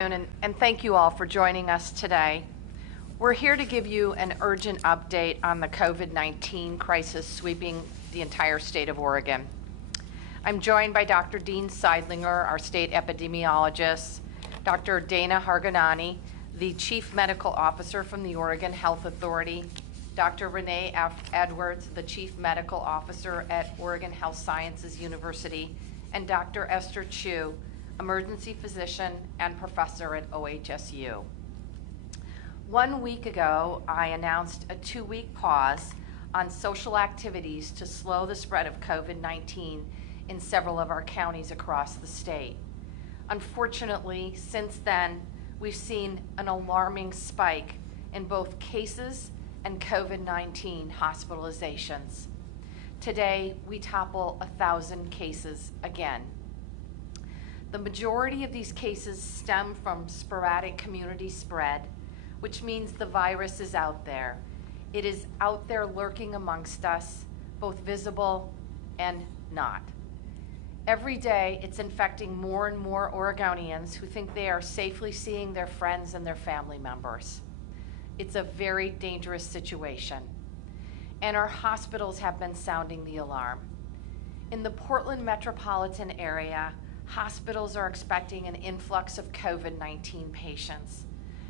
And thank you all for joining us today. We're here to give you an urgent update on the COVID-19 crisis sweeping the entire state of Oregon. I'm joined by Dr. Dean Seidlinger, our state epidemiologist, Dr. Dana Harganani, the Chief Medical Officer from the Oregon Health Authority, Dr. Renee Edwards, the Chief Medical Officer at Oregon Health Sciences University, and Dr. Esther Chu, emergency physician and professor at OHSU. 1 week ago, I announced a 2-week pause on social activities to slow the spread of COVID-19 in several of our counties across the state. Unfortunately, since then, we've seen an alarming spike in both cases and COVID-19 hospitalizations. Today, we topple 1,000 cases again. The majority of these cases stem from sporadic community spread, which means the virus is out there. It is out there lurking amongst us, both visible and not. Every day, it's infecting more and more Oregonians who think they are safely seeing their friends and their family members. It's a very dangerous situation. And our hospitals have been sounding the alarm. In the Portland metropolitan area, hospitals are expecting an influx of COVID-19 patients.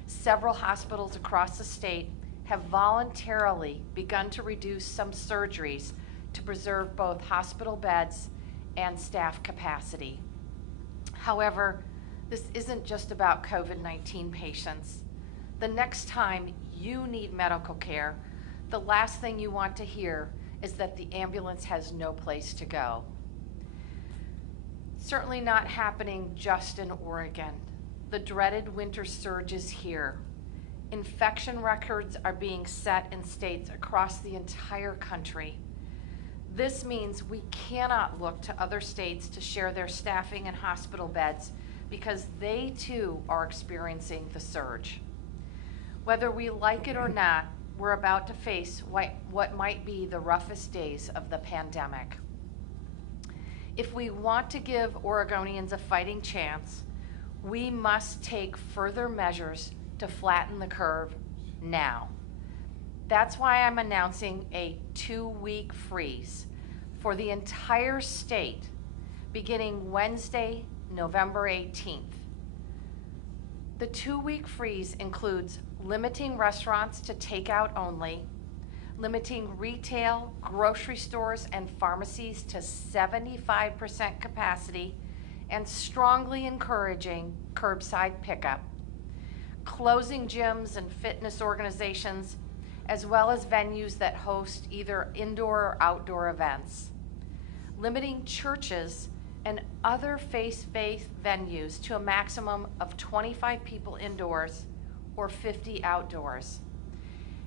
Several hospitals across the state have voluntarily begun to reduce some surgeries to preserve both hospital beds and staff capacity. However, this isn't just about COVID-19 patients. The next time you need medical care, the last thing you want to hear is that the ambulance has no place to go. Certainly not happening just in Oregon. The dreaded winter surge is here. Infection records are being set in states across the entire country. This means we cannot look to other states to share their staffing and hospital beds because they too are experiencing the surge. Whether we like it or not, we're about to face what might be the roughest days of the pandemic. If we want to give Oregonians a fighting chance, we must take further measures to flatten the curve now. That's why I'm announcing a 2-week freeze for the entire state beginning Wednesday, November 18th. The 2-week freeze includes limiting restaurants to takeout only, limiting retail, grocery stores, and pharmacies to 75% capacity, and strongly encouraging curbside pickup, closing gyms and fitness organizations, as well as venues that host either indoor or outdoor events, limiting churches and other faith-based venues to a maximum of 25 people indoors or 50 outdoors,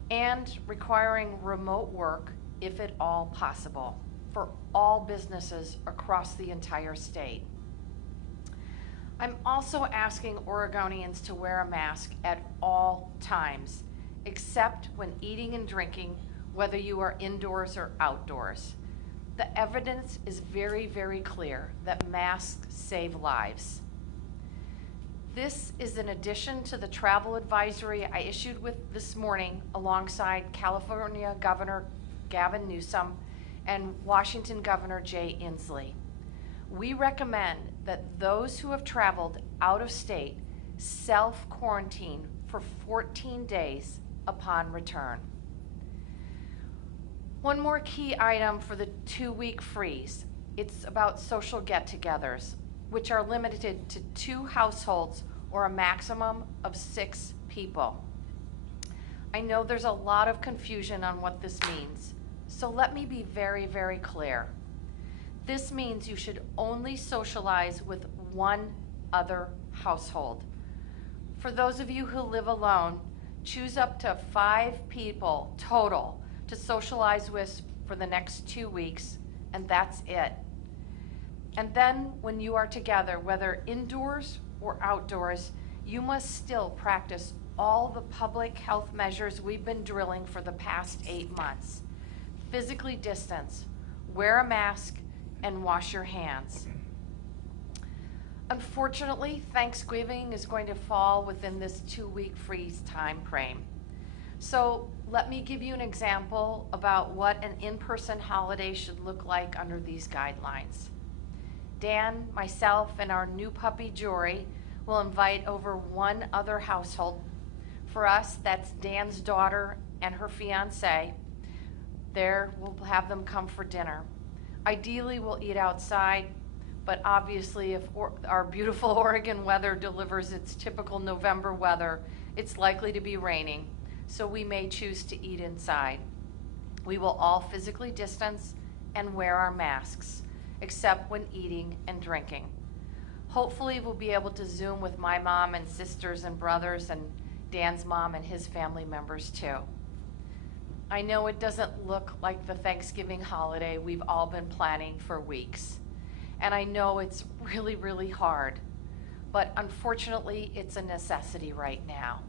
and requiring remote work, if at all possible, for all businesses across the entire state. I'm also asking Oregonians to wear a mask at all times, except when eating and drinking, whether you are indoors or outdoors. The evidence is very, very clear that masks save lives. This is in addition to the travel advisory I issued this morning alongside California Governor Gavin Newsom and Washington Governor Jay Inslee. We recommend that those who have traveled out of state self-quarantine for 14 days upon return. One more key item for the 2-week freeze. It's about social get-togethers, which are limited to 2 households or a maximum of 6 people. I know there's a lot of confusion on what this means, so let me be very, very clear. This means you should only socialize with 1 other household. For those of you who live alone, choose up to 5 people total to socialize with for the next 2 weeks, and that's it. And then when you are together, whether indoors or outdoors, you must still practice all the public health measures we've been drilling for the past 8 months. Physically distance, wear a mask, and wash your hands. Unfortunately, Thanksgiving is going to fall within this 2-week freeze time frame. So let me give you an example about what an in-person holiday should look like under these guidelines. Dan, myself, and our new puppy, Jory, will invite over one other household. For us, that's Dan's daughter and her fiance. There, we'll have them come for dinner. Ideally, we'll eat outside, but obviously if our beautiful Oregon weather delivers its typical November weather, it's likely to be raining, so we may choose to eat inside. We will all physically distance and wear our masks, except when eating and drinking. Hopefully we'll be able to Zoom with my mom and sisters and brothers and Dan's mom and his family members too. I know it doesn't look like the Thanksgiving holiday we've all been planning for weeks. And I know it's really, really hard, but unfortunately it's a necessity right now.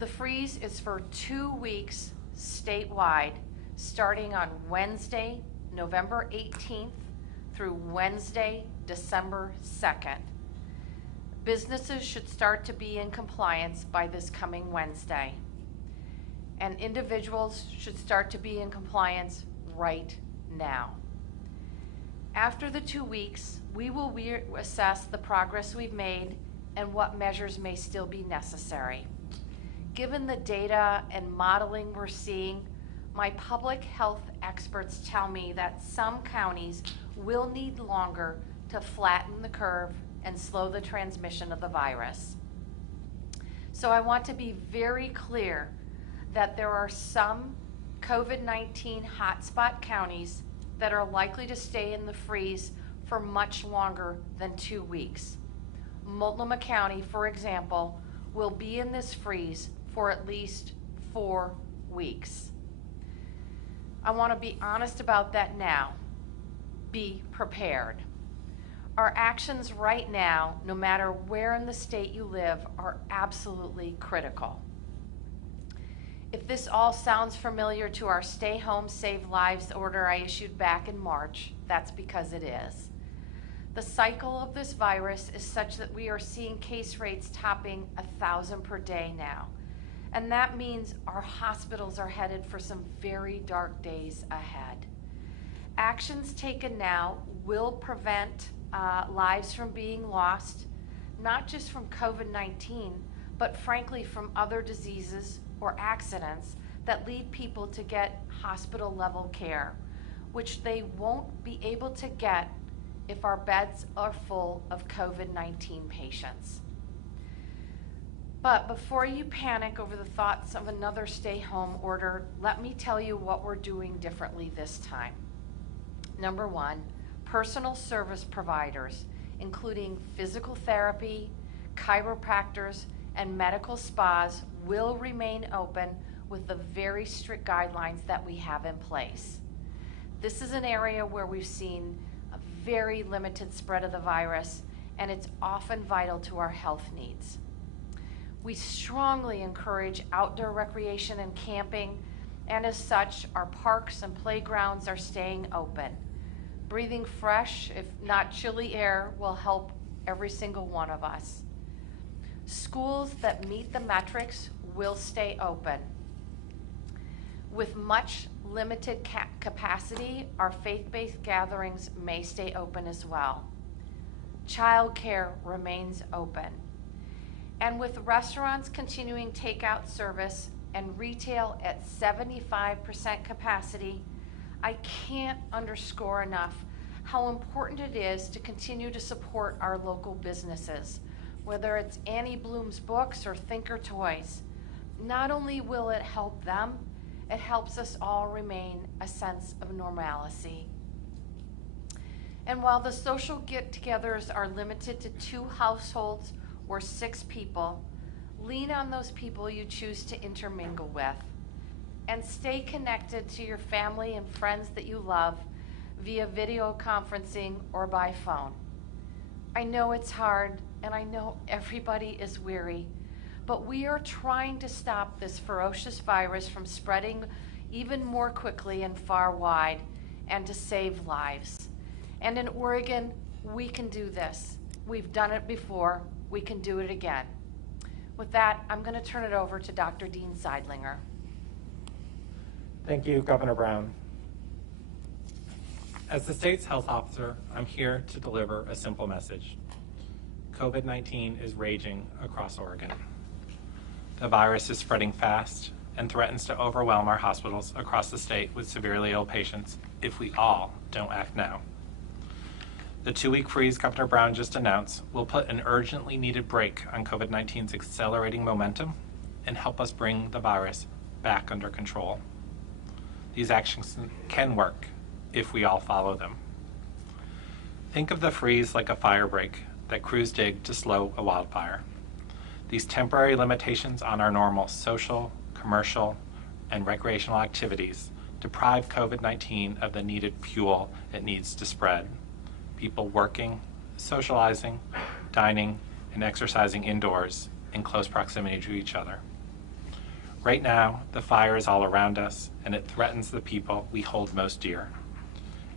The freeze is for 2 weeks statewide, starting on Wednesday, November 18th through Wednesday, December 2nd. Businesses should start to be in compliance by this coming Wednesday. And individuals should start to be in compliance right now. After the 2 weeks, we will assess the progress we've made and what measures may still be necessary. Given the data and modeling we're seeing, my public health experts tell me that some counties will need longer to flatten the curve and slow the transmission of the virus. So I want to be very clear that there are some COVID-19 hotspot counties that are likely to stay in the freeze for much longer than 2 weeks. Multnomah County, for example, will be in this freeze for at least 4 weeks. I want to be honest about that now. Be prepared. Our actions right now, no matter where in the state you live, are absolutely critical. If this all sounds familiar to our Stay Home, Save Lives order I issued back in March, that's because it is. The cycle of this virus is such that we are seeing case rates topping 1,000 per day now. And that means our hospitals are headed for some very dark days ahead. Actions taken now will prevent lives from being lost, not just from COVID-19, but frankly from other diseases or accidents that lead people to get hospital level care, which they won't be able to get if our beds are full of COVID-19 patients. But before you panic over the thoughts of another stay home order, let me tell you what we're doing differently this time. Number one, personal service providers, including physical therapy, chiropractors, and medical spas will remain open with the very strict guidelines that we have in place. This is an area where we've seen a very limited spread of the virus, and it's often vital to our health needs. We strongly encourage outdoor recreation and camping, and as such, our parks and playgrounds are staying open. Breathing fresh, if not chilly air, will help every single one of us. Schools that meet the metrics will stay open. With much limited capacity, our faith-based gatherings may stay open as well. Childcare remains open. And with restaurants continuing takeout service and retail at 75% capacity, I can't underscore enough how important it is to continue to support our local businesses, whether it's Annie Bloom's Books or Thinker Toys. Not only will it help them, it helps us all remain a sense of normalcy. And while the social get-togethers are limited to 2 households or 6 people, lean on those people you choose to intermingle with, and stay connected to your family and friends that you love via video conferencing or by phone. I know it's hard, and I know everybody is weary, but we are trying to stop this ferocious virus from spreading even more quickly and far wide, and to save lives. And in Oregon, We can do this. We've done it before. We can do it again. With that, I'm going to turn it over to Dr. Dean Seidlinger. Thank you, Governor Brown. As the state's health officer, I'm here to deliver a simple message. COVID-19 is raging across Oregon. The virus is spreading fast and threatens to overwhelm our hospitals across the state with severely ill patients if we all don't act now. The 2-week freeze Governor Brown just announced will put an urgently needed brake on COVID-19's accelerating momentum and help us bring the virus back under control. These actions can work if we all follow them. Think of the freeze like a fire break that crews dig to slow a wildfire. These temporary limitations on our normal social, commercial, and recreational activities deprive COVID-19 of the needed fuel it needs to spread. People working, socializing, dining, and exercising indoors in close proximity to each other. Right now, the fire is all around us, and it threatens the people we hold most dear.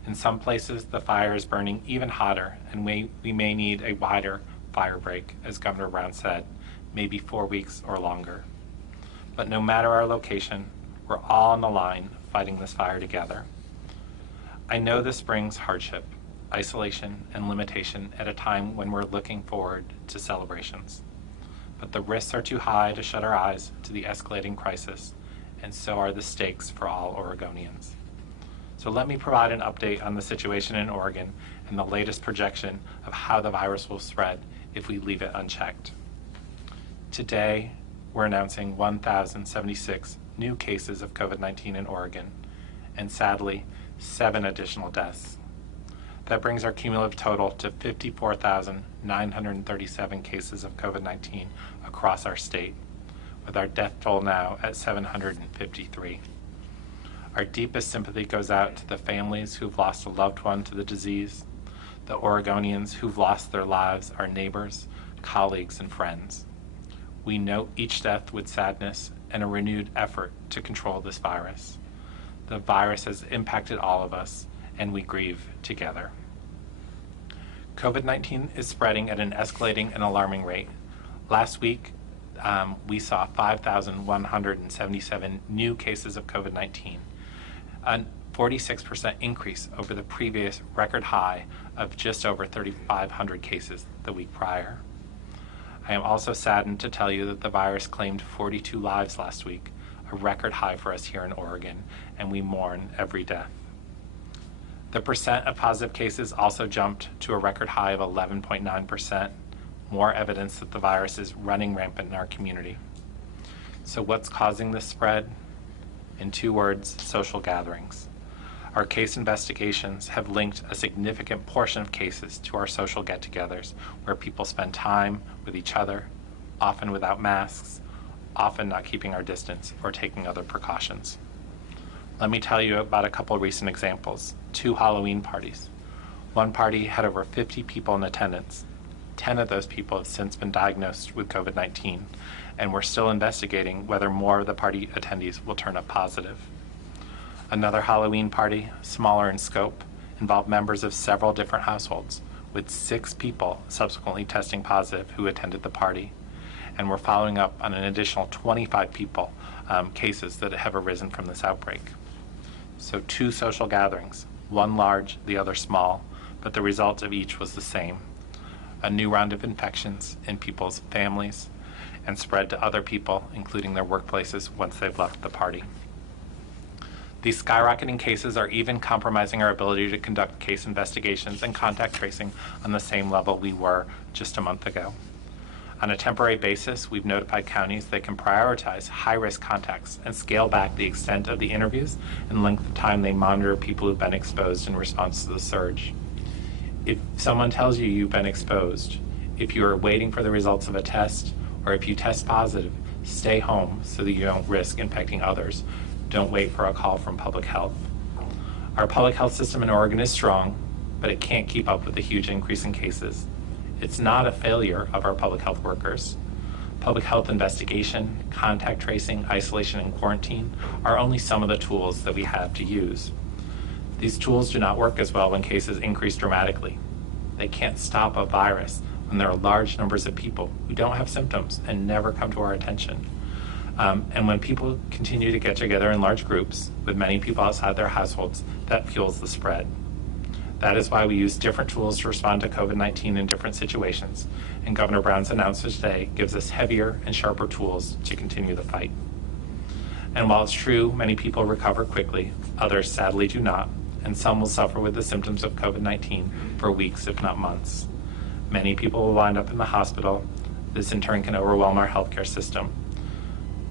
In some places, the fire is burning even hotter, and we may need a wider fire break, as Governor Brown said, maybe 4 weeks or longer. But no matter our location, we're all on the line fighting this fire together. I know this brings hardship, isolation, and limitation at a time when we're looking forward to celebrations. But the risks are too high to shut our eyes to the escalating crisis, and so are the stakes for all Oregonians. So let me provide an update on the situation in Oregon and the latest projection of how the virus will spread if we leave it unchecked. Today, we're announcing 1,076 new cases of COVID-19 in Oregon, and sadly, 7 additional deaths. That brings our cumulative total to 54,937 cases of COVID-19 across our state, with our death toll now at 753. Our deepest sympathy goes out to the families who've lost a loved one to the disease, the Oregonians who've lost their lives, our neighbors, colleagues, and friends. We note each death with sadness and a renewed effort to control this virus. The virus has impacted all of us, and we grieve together. COVID-19 is spreading at an escalating and alarming rate. Last week, we saw 5,177 new cases of COVID-19, a 46% increase over the previous record high of just over 3,500 cases the week prior. I am also saddened to tell you that the virus claimed 42 lives last week, a record high for us here in Oregon, and we mourn every death. The percent of positive cases also jumped to a record high of 11.9%, more evidence that the virus is running rampant in our community. So what's causing this spread? In 2 words, social gatherings. Our case investigations have linked a significant portion of cases to our social get-togethers, where people spend time with each other, often without masks, often not keeping our distance or taking other precautions. Let me tell you about a couple recent examples. 2 Halloween parties. One party had over 50 people in attendance. 10 of those people have since been diagnosed with COVID-19, and we're still investigating whether more of the party attendees will turn up positive. Another Halloween party, smaller in scope, involved members of several different households, with 6 people subsequently testing positive who attended the party. And we're following up on an additional 25 people, cases that have arisen from this outbreak. So 2 social gatherings, one large, the other small, but the result of each was the same. A new round of infections in people's families and spread to other people, including their workplaces, once they've left the party. These skyrocketing cases are even compromising our ability to conduct case investigations and contact tracing on the same level we were just a month ago. On a temporary basis, we've notified counties they can prioritize high-risk contacts and scale back the extent of the interviews and length of time they monitor people who've been exposed in response to the surge. If someone tells you you've been exposed, if you are waiting for the results of a test, or if you test positive, stay home so that you don't risk infecting others. Don't wait for a call from public health. Our public health system in Oregon is strong, but it can't keep up with the huge increase in cases. It's not a failure of our public health workers. Public health investigation, contact tracing, isolation, and quarantine are only some of the tools that we have to use. These tools do not work as well when cases increase dramatically. They can't stop a virus when there are large numbers of people who don't have symptoms and never come to our attention. And when people continue to get together in large groups with many people outside their households, that fuels the spread. That is why we use different tools to respond to COVID-19 in different situations, and Governor Brown's announcement today gives us heavier and sharper tools to continue the fight. And while it's true many people recover quickly, others sadly do not, and some will suffer with the symptoms of COVID-19 for weeks, if not months. Many people will wind up in the hospital. This in turn can overwhelm our healthcare system.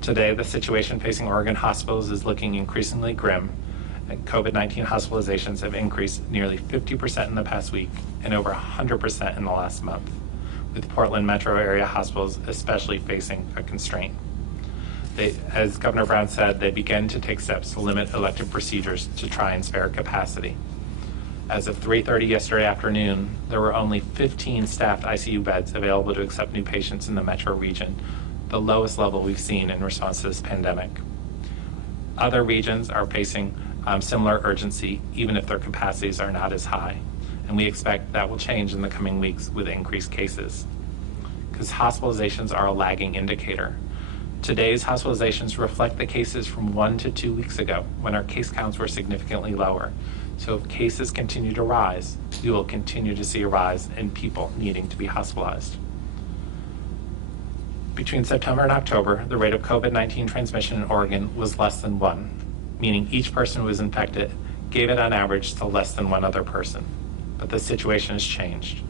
Today, the situation facing Oregon hospitals is looking increasingly grim, and COVID-19 hospitalizations have increased nearly 50% in the past week and over 100% in the last month, with Portland metro area hospitals especially facing a constraint. As Governor Brown said, they began to take steps to limit elective procedures to try and spare capacity. As of 3:30 yesterday afternoon, there were only 15 staffed ICU beds available to accept new patients in the metro region, the lowest level we've seen in response to this pandemic. Other regions are facing similar urgency, even if their capacities are not as high. And we expect that will change in the coming weeks with increased cases. Because hospitalizations are a lagging indicator. Today's hospitalizations reflect the cases from 1 to 2 weeks ago, when our case counts were significantly lower. So if cases continue to rise, we will continue to see a rise in people needing to be hospitalized. Between September and October, the rate of COVID-19 transmission in Oregon was less than 1, meaning each person who was infected gave it on average to less than one other person. But the situation has changed.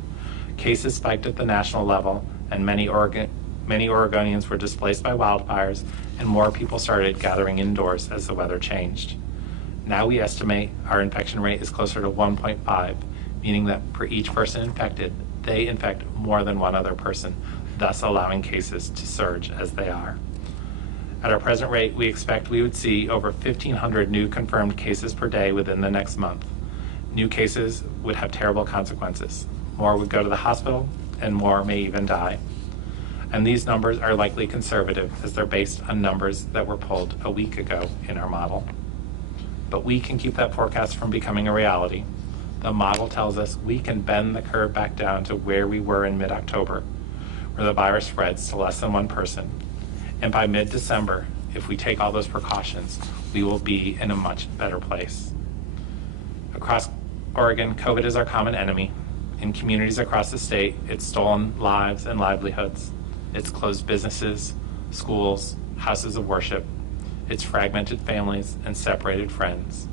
Cases spiked at the national level, and many Oregonians were displaced by wildfires, and more people started gathering indoors as the weather changed. Now we estimate our infection rate is closer to 1.5, meaning that for each person infected, they infect more than one other person, thus allowing cases to surge as they are. At our present rate, we expect we would see over 1,500 new confirmed cases per day within the next month. New cases would have terrible consequences. More would go to the hospital, and more may even die. And these numbers are likely conservative, as they're based on numbers that were pulled a week ago in our model. But we can keep that forecast from becoming a reality. The model tells us we can bend the curve back down to where we were in mid-October, where the virus spreads to less than one person. And by mid-December, if we take all those precautions, we will be in a much better place. Across Oregon, COVID is our common enemy. In communities across the state, it's stolen lives and livelihoods. It's closed businesses, schools, houses of worship. It's fragmented families and separated friends.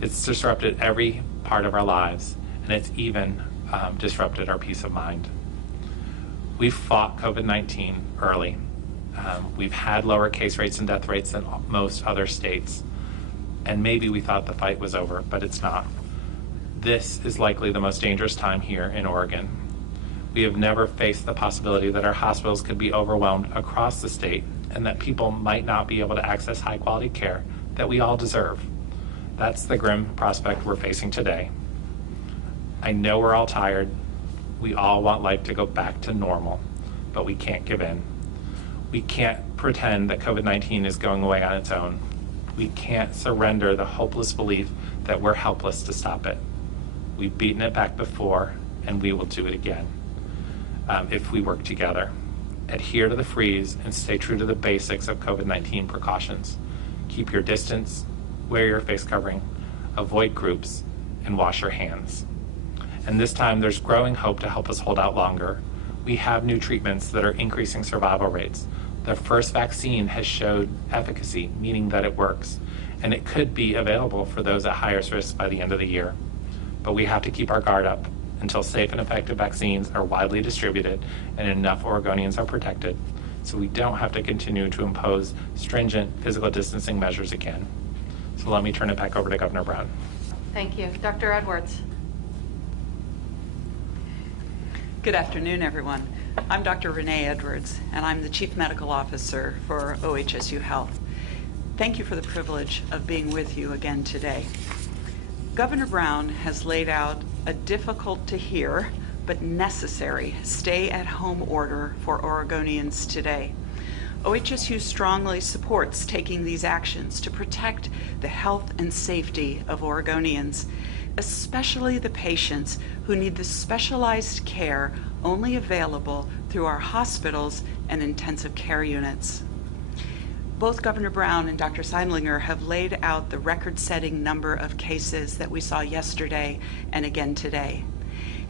It's disrupted every part of our lives, and it's even disrupted our peace of mind. We've fought COVID-19 early. We've had lower case rates and death rates than most other states. And maybe we thought the fight was over, but it's not. This is likely the most dangerous time here in Oregon. We have never faced the possibility that our hospitals could be overwhelmed across the state and that people might not be able to access high quality care that we all deserve. That's the grim prospect we're facing today. I know we're all tired. We all want life to go back to normal, but we can't give in. We can't pretend that COVID-19 is going away on its own. We can't surrender the hopeless belief that we're helpless to stop it. We've beaten it back before, and we will do it again if we work together. Adhere to the freeze and stay true to the basics of COVID-19 precautions. Keep your distance, wear your face covering, avoid groups, and wash your hands. And this time, there's growing hope to help us hold out longer. We have new treatments that are increasing survival rates. The first vaccine has showed efficacy, meaning that it works, and it could be available for those at highest risk by the end of the year. But we have to keep our guard up until safe and effective vaccines are widely distributed and enough Oregonians are protected, so we don't have to continue to impose stringent physical distancing measures again. So let me turn it back over to Governor Brown. Thank you. Dr. Edwards. Good afternoon, everyone. I'm Dr. Renee Edwards, and I'm the Chief Medical Officer for OHSU Health. Thank you for the privilege of being with you again today. Governor Brown has laid out a difficult to hear but necessary stay-at-home order for Oregonians today. OHSU strongly supports taking these actions to protect the health and safety of Oregonians. especially the patients who need the specialized care only available through our hospitals and intensive care units. Both Governor Brown and Dr. Seidlinger have laid out the record-setting number of cases that we saw yesterday and again today.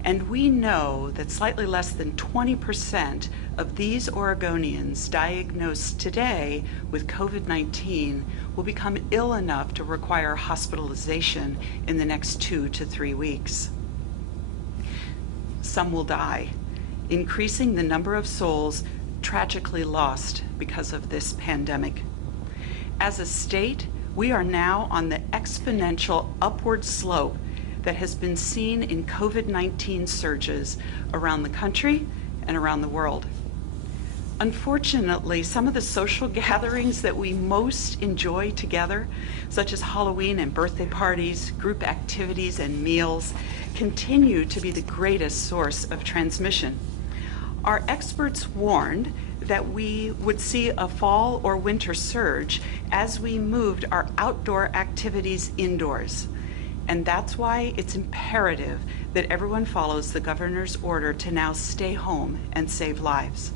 And we know that slightly less than 20% of these Oregonians diagnosed today with COVID-19 will become ill enough to require hospitalization in the next 2 to 3 weeks. Some will die, increasing the number of souls tragically lost because of this pandemic. As a state, we are now on the exponential upward slope that has been seen in COVID-19 surges around the country and around the world. Unfortunately, some of the social gatherings that we most enjoy together, such as Halloween and birthday parties, group activities, and meals, continue to be the greatest source of transmission. Our experts warned that we would see a fall or winter surge as we moved our outdoor activities indoors. And that's why it's imperative that everyone follows the governor's order to now stay home and save lives.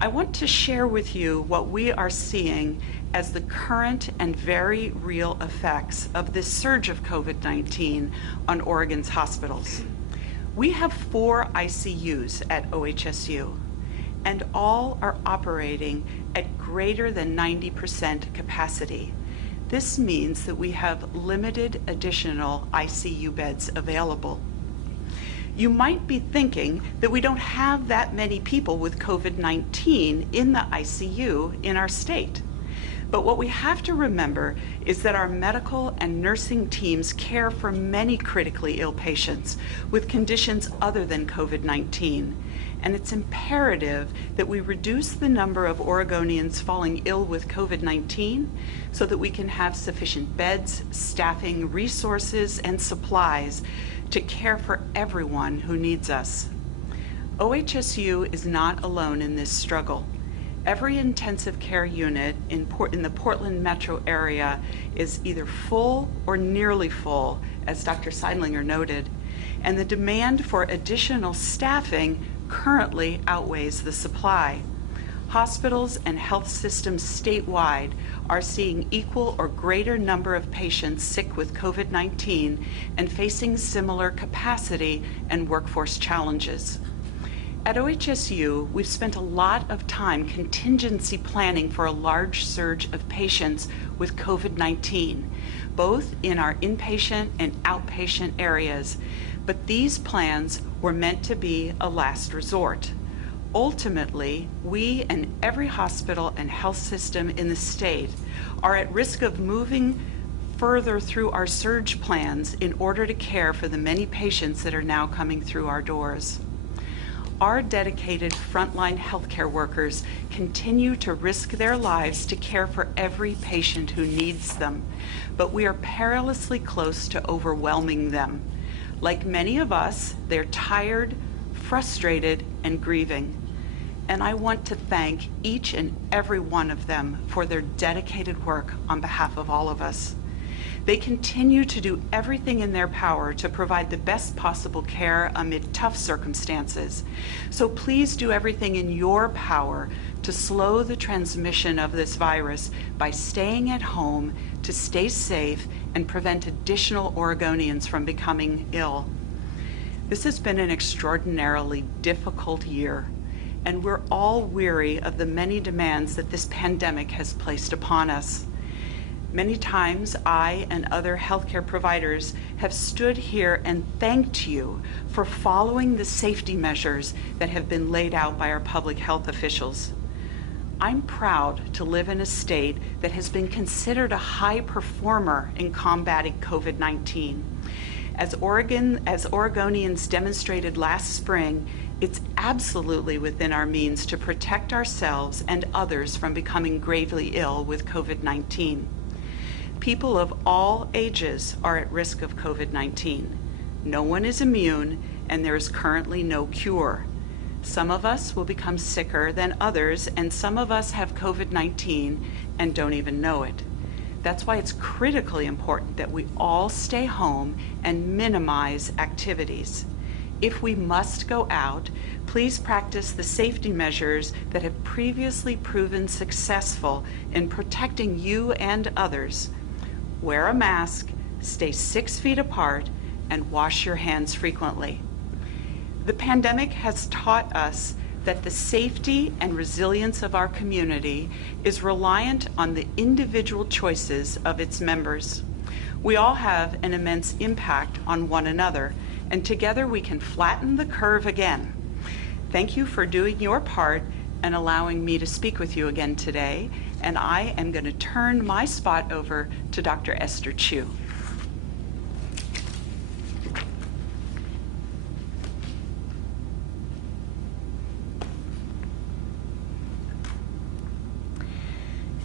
I want to share with you what we are seeing as the current and very real effects of this surge of COVID-19 on Oregon's hospitals. We have 4 ICUs at OHSU, and all are operating at greater than 90% capacity. This means that we have limited additional ICU beds available. You might be thinking that we don't have that many people with COVID-19 in the ICU in our state. But what we have to remember is that our medical and nursing teams care for many critically ill patients with conditions other than COVID-19. And it's imperative that we reduce the number of Oregonians falling ill with COVID-19 so that we can have sufficient beds, staffing, resources, and supplies to care for everyone who needs us. OHSU is not alone in this struggle. Every intensive care unit in the Portland metro area is either full or nearly full, as Dr. Seidlinger noted, and the demand for additional staffing currently outweighs the supply. Hospitals and health systems statewide are seeing equal or greater number of patients sick with COVID-19 and facing similar capacity and workforce challenges. At OHSU, we've spent a lot of time contingency planning for a large surge of patients with COVID-19, both in our inpatient and outpatient areas, but these plans were meant to be a last resort. Ultimately, we and every hospital and health system in the state are at risk of moving further through our surge plans in order to care for the many patients that are now coming through our doors. Our dedicated frontline healthcare workers continue to risk their lives to care for every patient who needs them, but we are perilously close to overwhelming them. Like many of us, they're tired, frustrated, and grieving. And I want to thank each and every one of them for their dedicated work on behalf of all of us. They continue to do everything in their power to provide the best possible care amid tough circumstances. So please do everything in your power to slow the transmission of this virus by staying at home to stay safe and prevent additional Oregonians from becoming ill. This has been an extraordinarily difficult year, and we're all weary of the many demands that this pandemic has placed upon us. Many times, I and other healthcare providers have stood here and thanked you for following the safety measures that have been laid out by our public health officials. I'm proud to live in a state that has been considered a high performer in combating COVID-19. As Oregonians demonstrated last spring, it's absolutely within our means to protect ourselves and others from becoming gravely ill with COVID-19. People of all ages are at risk of COVID-19. No one is immune, and there is currently no cure. Some of us will become sicker than others, and some of us have COVID-19 and don't even know it. That's why it's critically important that we all stay home and minimize activities. If we must go out, please practice the safety measures that have previously proven successful in protecting you and others. Wear a mask, stay 6 feet apart, and wash your hands frequently. The pandemic has taught us that the safety and resilience of our community is reliant on the individual choices of its members. We all have an immense impact on one another, and together we can flatten the curve again. Thank you for doing your part and allowing me to speak with you again today, and I am going to turn my spot over to Dr. Esther Chu.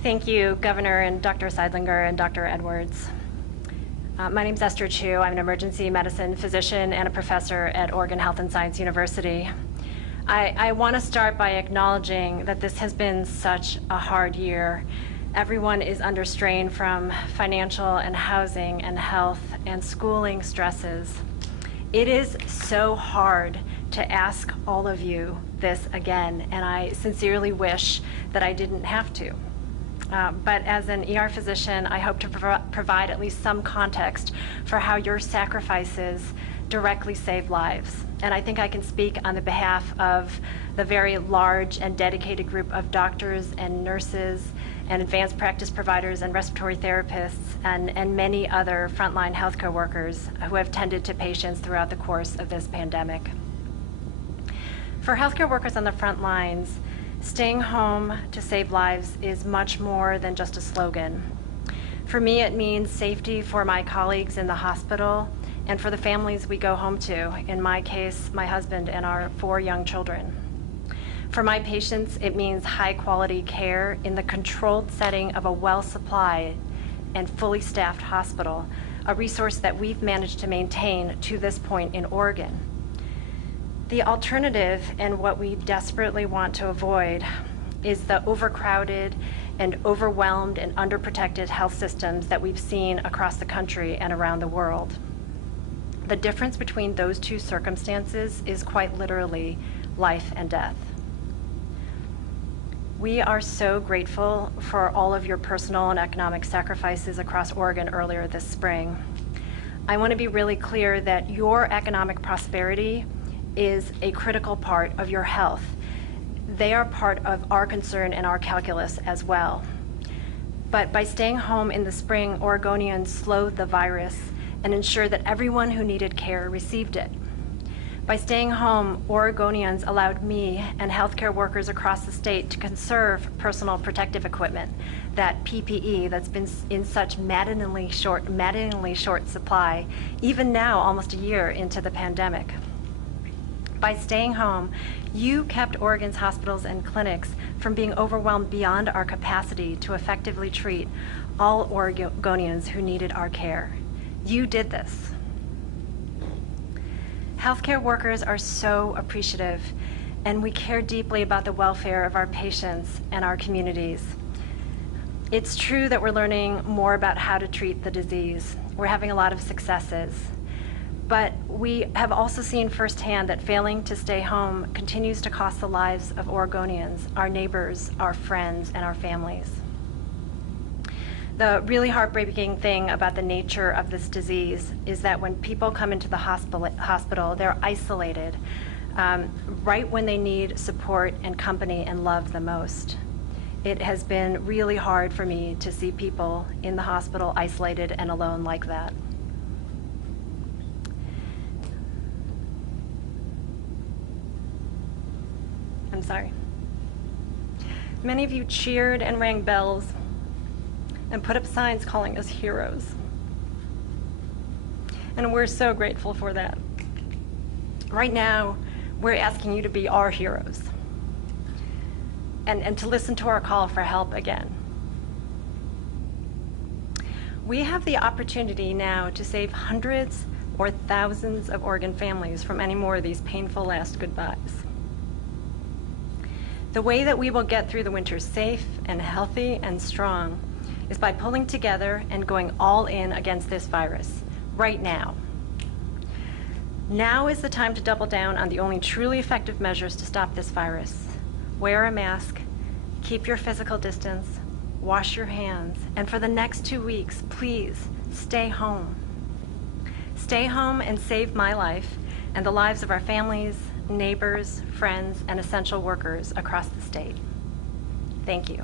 Thank you, Governor and Dr. Seidlinger and Dr. Edwards. My name is Esther Chu. I'm an emergency medicine physician and a professor at Oregon Health and Science University. I want to start by acknowledging that this has been such a hard year. Everyone is under strain from financial and housing and health and schooling stresses. It is so hard to ask all of you this again, and I sincerely wish that I didn't have to. But as an ER physician, I hope to provide at least some context for how your sacrifices directly save lives. And I think I can speak on the behalf of the very large and dedicated group of doctors and nurses and advanced practice providers and respiratory therapists and many other frontline healthcare workers who have tended to patients throughout the course of this pandemic. For healthcare workers on the front lines, staying home to save lives is much more than just a slogan. For me, it means safety for my colleagues in the hospital and for the families we go home to, in my case, my husband and our 4 young children. For my patients, it means high-quality care in the controlled setting of a well-supplied and fully staffed hospital, a resource that we've managed to maintain to this point in Oregon. The alternative, and what we desperately want to avoid, is the overcrowded and overwhelmed and underprotected health systems that we've seen across the country and around the world. The difference between those two circumstances is quite literally life and death. We are so grateful for all of your personal and economic sacrifices across Oregon earlier this spring. I want to be really clear that your economic prosperity is a critical part of your health. They are part of our concern and our calculus as well. But by staying home in the spring, Oregonians slowed the virus and ensured that everyone who needed care received it. By staying home, Oregonians allowed me and healthcare workers across the state to conserve personal protective equipment, that PPE that's been in such maddeningly short supply, even now almost a year into the pandemic. By staying home, you kept Oregon's hospitals and clinics from being overwhelmed beyond our capacity to effectively treat all Oregonians who needed our care. You did this. Healthcare workers are so appreciative, and we care deeply about the welfare of our patients and our communities. It's true that we're learning more about how to treat the disease. We're having a lot of successes. But we have also seen firsthand that failing to stay home continues to cost the lives of Oregonians, our neighbors, our friends, and our families. The really heartbreaking thing about the nature of this disease is that when people come into the hospital, they're isolated right when they need support and company and love the most. It has been really hard for me to see people in the hospital isolated and alone like that. I'm sorry. Many of you cheered and rang bells and put up signs calling us heroes. And we're so grateful for that. Right now, we're asking you to be our heroes and to listen to our call for help again. We have the opportunity now to save hundreds or thousands of Oregon families from any more of these painful last goodbyes. The way that we will get through the winter safe and healthy and strong is by pulling together and going all in against this virus, right now. Now is the time to double down on the only truly effective measures to stop this virus. Wear a mask, keep your physical distance, wash your hands, and for the next 2 weeks, please stay home. Stay home and save my life and the lives of our families, neighbors, friends, and essential workers across the state. Thank you.